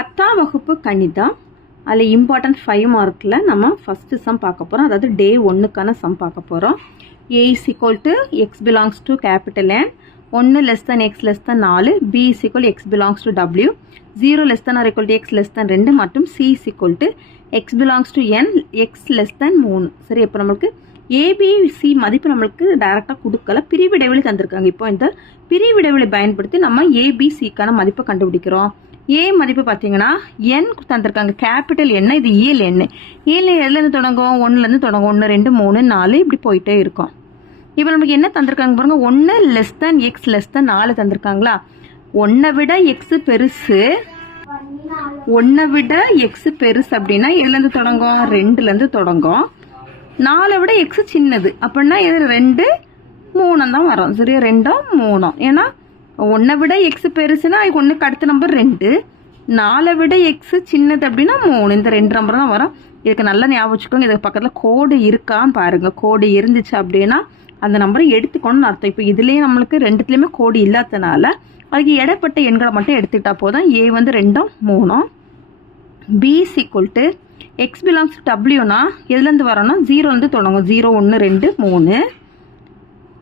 பத்தாம் வகுப்பு கணிதம். அதில் இம்பார்ட்டன்ட் ஃபைவ் மார்க்கில் நம்ம ஃபஸ்ட்டு சம் பார்க்க போகிறோம் அதாவது டே ஒன்றுக்கான சம் பார்க்க போகிறோம் A is equal to X belongs to capital N ஒன்று less than X less than நாலு. B is equal X belongs to W zero less than R equal to X less than ரெண்டு மற்றும் C is equal to X belongs to N X less than மூணு. சரி இப்போ நம்மளுக்கு ABC மதிப்பு நம்மளுக்கு டைரெக்டாக கொடுக்கல. பிரிவிடைவெளி தந்திருக்காங்க. இப்போ இந்த பிரிவிடைவெளி பயன்படுத்தி நம்ம ஏபிசிக்கான மதிப்பை கண்டுபிடிக்கிறோம். ஏ மதிப்பு பார்த்தீங்கன்னா என் தந்திருக்காங்க. கேபிட்டல் என்ன இது இயல் எண் இயல் எதுலேருந்து தொடங்கும்? ஒன்றுலேருந்து தொடங்கும். ஒன்று ரெண்டு மூணு நாலு இப்படி போயிட்டே இருக்கும். இப்போ நமக்கு என்ன தந்திருக்காங்க பாருங்க? ஒன்று less than X less than நாலு தந்திருக்காங்களா? ஒன்றை விட எக்ஸு பெருசு ஒன்றை விட எக்ஸு பெருசு அப்படின்னா எதுலேருந்து தொடங்கும்? ரெண்டுலேருந்து தொடங்கும். நாலை விட எக்ஸு சின்னது. அப்படின்னா இது ரெண்டு மூணும் தான் வரும். சரி ரெண்டும் மூணும் ஏன்னா ஒன்றை விட எக்ஸ் பெருசுன்னா ஒன்றுக்கு அடுத்த நம்பர் ரெண்டு. நாலை விட எக்ஸ் சின்னது அப்படின்னா மூணு. இந்த ரெண்டு நம்பர் தான் வரும். இதுக்கு நல்லா ஞாபகம் வச்சுக்கோங்க. இதுக்கு பக்கத்தில் கோடு இருக்கான்னு பாருங்கள் கோடு இருந்துச்சு அப்படின்னா அந்த நம்பரை எடுத்துக்கணும்னு அர்த்தம். இப்போ இதுலேயே நம்மளுக்கு ரெண்டுத்துலேயுமே கோடு இல்லாதனால அதுக்கு இடைப்பட்ட எண்களை மட்டும் எடுத்துக்கிட்டா போதும். ஏ வந்து ரெண்டும் மூணும். B equal to X belongs to டபிள்யூனா எதுலேருந்து வரோம்னா ஜீரோலேருந்து தொடங்கும். ஜீரோ ஒன்று ரெண்டு மூணு.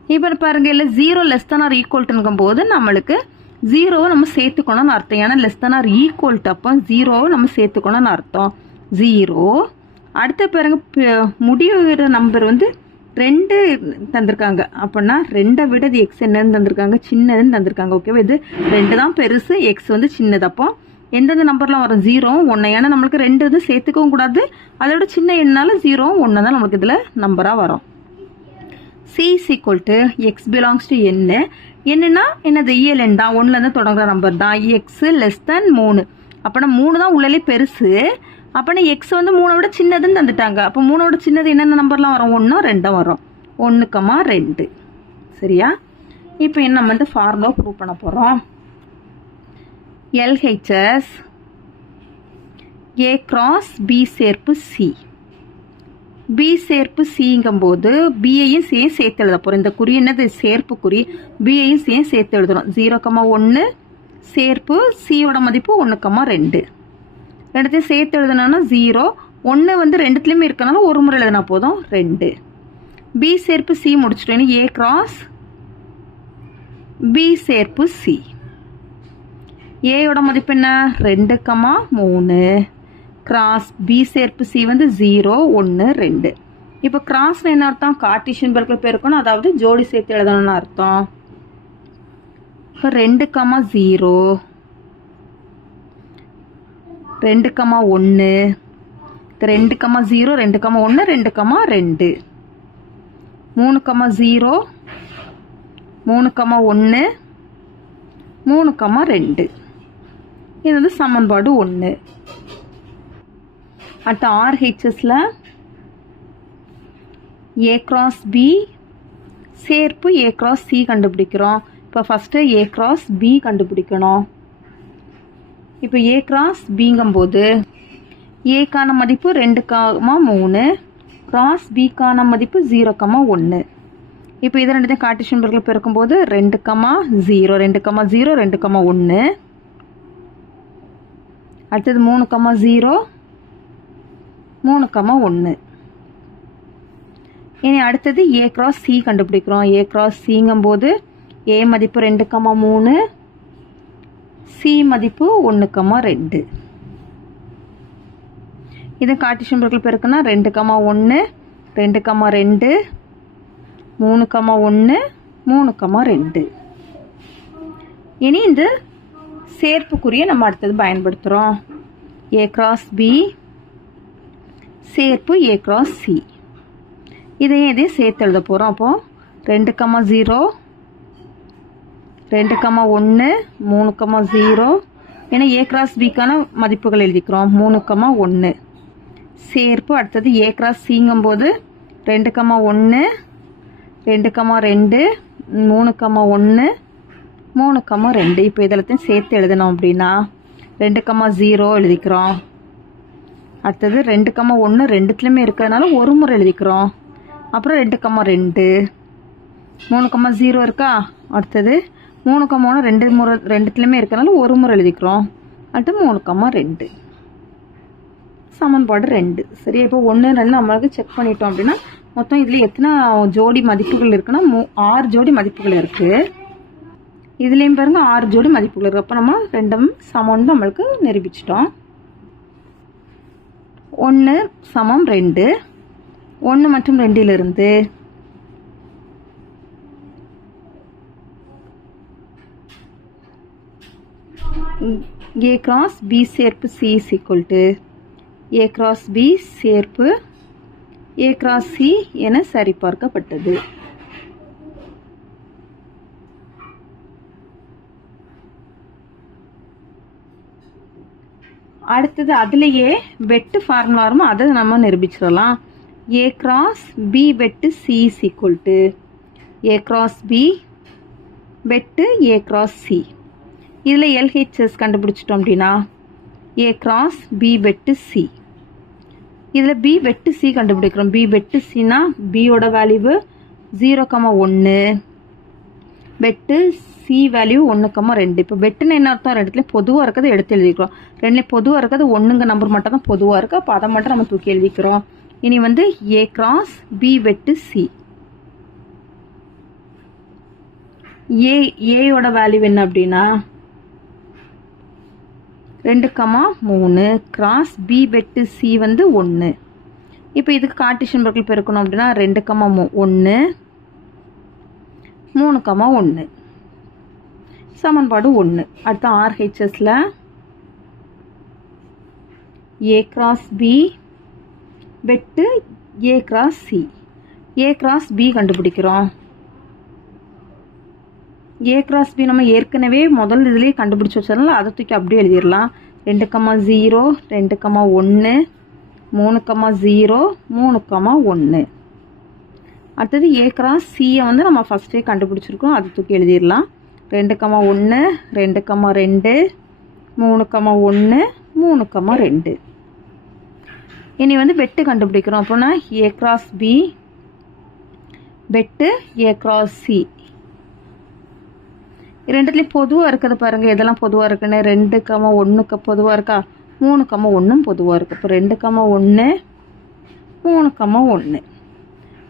இப்போ பாருங்கள் இல்லை ஜீரோ லெஸ் தன் ஆர் ஈக்குவல்ட்டுங்கும் போது நம்மளுக்கு ஜீரோவை நம்ம சேர்த்துக்கணும்னு அர்த்தம். ஏன்னா லெஸ் தன் ஆர் ஈக்குவல் அப்போ ஜீரோவை நம்ம சேர்த்துக்கணும்னு அர்த்தம். ஜீரோ அடுத்த பாருங்க ப- முடிவுற நம்பர் வந்து ரெண்டு தந்திருக்காங்க. அப்படின்னா ரெண்டை விட இது எக்ஸ் என்னன்னு தந்திருக்காங்க சின்னதுன்னு தந்திருக்காங்க. ஓகேவா இது ரெண்டு தான் பெருசு எக்ஸ் வந்து சின்னது. அப்போ எந்தெந்த நம்பர்லாம் வரும்? ஜீரோ ஒன்று ஏன்னா நம்மளுக்கு ரெண்டு இது சேர்த்துக்கவும் கூடாது. அதோட சின்ன எண்ணால ஜீரோவும் ஒன்று தான் நம்மளுக்கு இதில் நம்பராக வரும். C is equal to X belongs to என்ன என்னன்னா என்னது? இயல் எண் தான். ஒன்றுலேருந்து தொடங்குற நம்பர் தான். எக்ஸு லெஸ் தென் மூணு. அப்போனா மூணு தான் உள்ளே பெருசு. அப்போனா எக்ஸ் வந்து மூணை விட சின்னதுன்னு தந்துட்டாங்க. அப்போ மூணை விட சின்னது என்னென்ன நம்பர்லாம் வரும்? ஒன்றும் ரெண்டும் வரும். ஒன்றுக்கமா ரெண்டு. சரியா? இப்போ என்ன நம்ம வந்து ஃபார்முலா ப்ரூவ் பண்ண போகிறோம் எல்ஹெச்எஸ் ஏ கிராஸ் பி சேர்ப்பு சி பி சேர்ப்பு சிங்கும்போது பியையும் சியையும் சேர்த்து எழுத போகிறோம் இந்த குறி என்னது? சேர்ப்பு குறி. பிஏயும் சியையும் சேர்த்து எழுதணும். ஜீரோ கம்மா ஒன்று சேர்ப்பு சியோட மதிப்பு ஒன்று கம்மா ரெண்டு. ரெண்டுத்தையும் சேர்த்து எழுதணும்னா ஜீரோ ஒன்று வந்து ரெண்டுத்துலேயுமே இருக்கனால ஒரு முறை எழுதினா போதும். ரெண்டு. பி சேர்ப்பு சி முடிச்சிட்டோம். ஏ கிராஸ் பி சேர்ப்பு சி ஏயோட மதிப்பு என்ன? ரெண்டு கமா மூணு. கிராஸ் பி சேர்ப்பு சி வந்து ஜீரோ ஒன்று ரெண்டு. இப்போ கிராஸ்னு என்ன அர்த்தம்? கார்டிஷியன் பெருக்கள் பெருக்கணும் அதாவது ஜோடி சேர்த்து எழுதணும்னு அர்த்தம். இப்போ ரெண்டு கமா ஜீரோ ரெண்டு கமா ஒன்று ரெண்டு கமா ஜீரோ ரெண்டு கமா ஒன்று ரெண்டு கமா ரெண்டு. மூணு கமா ஜீரோ மூணு கமா ஒன்று மூணு கமா ரெண்டு. இது வந்து சமன்பாடு ஒன்று அடுத்த ஆர்ஹெச்எஸில் ஏ கிராஸ் பி சேர்ப்பு ஏ கிராஸ் சி கண்டுபிடிக்கிறோம். இப்போ ஃபஸ்ட்டு ஏ கிராஸ் பி கண்டுபிடிக்கணும். இப்போ ஏ கிராஸ் பிங்கும்போது ஏக்கான மதிப்பு ரெண்டு காமா மூணு கிராஸ் பிக்கான மதிப்பு ஜீரோ கமா ஒன்று இப்போ இது ரெண்டுத்தையும் கார்டிஷன் பெருக்கல் பிறக்கும்போது ரெண்டு கமா ஜீரோ ரெண்டு கமா ஜீரோ ரெண்டு கமா ஒன்று அடுத்தது மூணு கமா ஜீரோ மூணு கமா ஒன்று இனி அடுத்தது ஏ கிராஸ் சி கண்டுபிடிக்கிறோம். ஏ கிராஸ் சிங்கும்போது ஏ மதிப்பு ரெண்டு கமா மூணு. சி மதிப்பு ஒன்று கமா ரெண்டு. இது கார்டிஷன் பொருட்கள் பெருக்குன்னா ரெண்டு கமா ஒன்று ரெண்டு கமா ரெண்டு மூணு கமா ஒன்று மூணு கமா ரெண்டு. இனி இந்த சேர்ப்புக்குரிய நம்ம அடுத்தது பயன்படுத்துகிறோம் ஏ கிராஸ் பி சேர்ப்பு ஏ கிராஸ் சி இதையும் இதையும் சேர்த்து எழுத போகிறோம் அப்போது ரெண்டு கமா ஜீரோ ரெண்டு கமா ஒன்று மூணு கமா ஜீரோ ஏன்னா ஏ கிராஸ் பிக்கான மதிப்புகள் எழுதிக்கிறோம். மூணு கமா ஒன்று சேர்ப்பு அடுத்தது ஏ கிராஸ் சிங்கும்போது ரெண்டு கமா ஒன்று ரெண்டு கமா ரெண்டு மூணு கமா ஒன்று மூணு கமா ரெண்டு. இப்போ இதெல்லாத்தையும் சேர்த்து எழுதணும் அப்படின்னா ரெண்டு கமா ஜீரோ எழுதிக்கிறோம். அடுத்தது ரெண்டு கம்மா ஒன்று ரெண்டுத்துலேயுமே இருக்கிறதுனால ஒரு முறை எழுதிக்கிறோம். அப்புறம் ரெண்டு கம்மா ரெண்டு. மூணு கம்மா ஜீரோ இருக்கா? அடுத்தது மூணு கம்மா ஒன்று ரெண்டு முறை ரெண்டுத்துலேயுமே இருக்கிறனால ஒரு முறை எழுதிக்கிறோம். அடுத்து மூணு கம்மா ரெண்டு. சமன்பாடு ரெண்டு. சரி இப்போ ஒன்று ரெண்டு நம்மளுக்கு செக் பண்ணிட்டோம் அப்படின்னா மொத்தம் இதில் எத்தனை ஜோடி மதிப்புகள் இருக்குன்னா மூ ஆறு ஜோடி மதிப்புகள் இருக்குது இதுலேயும் பாருங்கள் ஆறு ஜோடி மதிப்புகள் இருக்குது அப்போ நம்ம ரெண்டும் சமம்னு நம்மளுக்கு நிரூபிச்சிட்டோம். ஒன்று சமம் ரெண்டு ஒன்று மற்றும் ரெண்டிலிருந்து ஏ கிராஸ் பி சேர்ப்பு C is equal to A cross B சேர்ப்பு ஏ கிராஸ் சி என சரிபார்க்கப்பட்டது. அடுத்தது அதுலேயே வெட்டு ஃபார்முலா வருமோ அதை நம்ம நிரூபிச்சிடலாம். ஏ கிராஸ் பி வெட்டு C is equal to A cross B வெட்டு ஏ கிராஸ் சி இதில் எல்ஹெச்எஸ் கண்டுபிடிச்சிட்டோம் அப்படின்னா ஏ கிராஸ் பி வெட்டு சி இதில் பி வெட்டு சி கண்டுபிடிக்கிறோம். பி வெட்டு சினா பியோட வேல்யூவு ஜீரோ கமா ஒன்று வெட்டு சி வேல்யூ ஒன்று கம்மா ரெண்டு. இப்போ வெட்டுன்னு என்ன அர்த்தம்? ரெண்டுத்துலேயும் பொதுவாக இருக்கிறது எடுத்து எழுதிக்கிறோம். ரெண்டுலேயும் பொதுவாக இருக்கிறது ஒன்றுங்க நம்பர் மட்டும் தான் பொதுவாக இருக்குது அப்போ அதை மட்டும் நம்ம தூக்கி எழுதிக்கிறோம். இனி வந்து ஏ கிராஸ் பி வெட்டு சி ஏ ஏயோட வேல்யூ என்ன அப்படின்னா? ரெண்டு கமா மூணு. கிராஸ் பி வெட்டு சி வந்து ஒன்று இப்போ இதுக்கு கார்டிஷன் பொருட்கள் பெருக்கணும் அப்படின்னா ரெண்டு கமா மூ ஒன்று மூணு கமா ஒன்று சமன்பாடு ஒன்று அடுத்து ஆர்ஹெச்எஸில் ஏ கிராஸ் பி வெட்டு A cross C A cross B கண்டுபிடிக்கிறோம். ஏ கிராஸ் பி நம்ம ஏற்கனவே முதல் இதுலேயே கண்டுபிடிச்சி வச்சதுனால அதை தூக்கி அப்படியே எழுதிடலாம். ரெண்டு கமா ஜீரோ ரெண்டு கமா ஒன்று மூணு கமா ஜீரோ மூணு கமா ஒன்று அடுத்தது ஏ கிராஸ் சியை வந்து நம்ம ஃபஸ்ட்டே கண்டுபிடிச்சிருக்கோம். அதை தூக்கி எழுதிடலாம். ரெண்டு கமா ஒன்று ரெண்டு கமா ரெண்டு மூணு கமா ஒன்று மூணு கமா ரெண்டு. இனி வந்து வெட்டு கண்டுபிடிக்கிறோம். அப்படின்னா ஏ கிராஸ் பி வெட்டு ஏ கிராஸ் சி ரெண்டுத்துலேயும் பொதுவாக இருக்கிறது பாருங்கள் இதெல்லாம் பொதுவாக இருக்குன்னு? ரெண்டு கமா ஒன்றுக்கு பொதுவாக இருக்கா? மூணு கம்மா ஒன்றும் பொதுவாக இருக்குது இப்போ ரெண்டு கமா ஒன்று மூணு கமா ஒன்று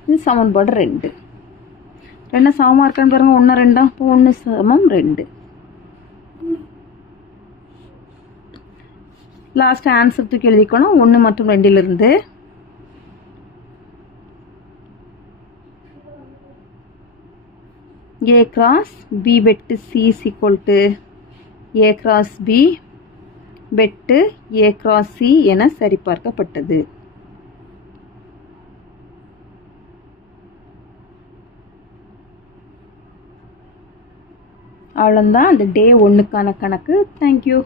இது சமன்பாடு ரெண்டு. ரெண்டு சமமாக இருக்கான்னு பாருங்கள் ஒன்று ரெண்டா? இப்போ ஒன்று சமம் ரெண்டு. லாஸ்ட் ஆன்சர் தூக்கி எழுதிக்கணும். ஒன்று மற்றும் ரெண்டிலிருந்து. ஏ கிராஸ் பி வெட்டு C is equal to A cross B வெட்டு ஏ கிராஸ் சி என சரிபார்க்கப்பட்டது. அவ்வளோந்தான் அந்த டே ஒன்றுக்கான கணக்கு. தேங்க்யூ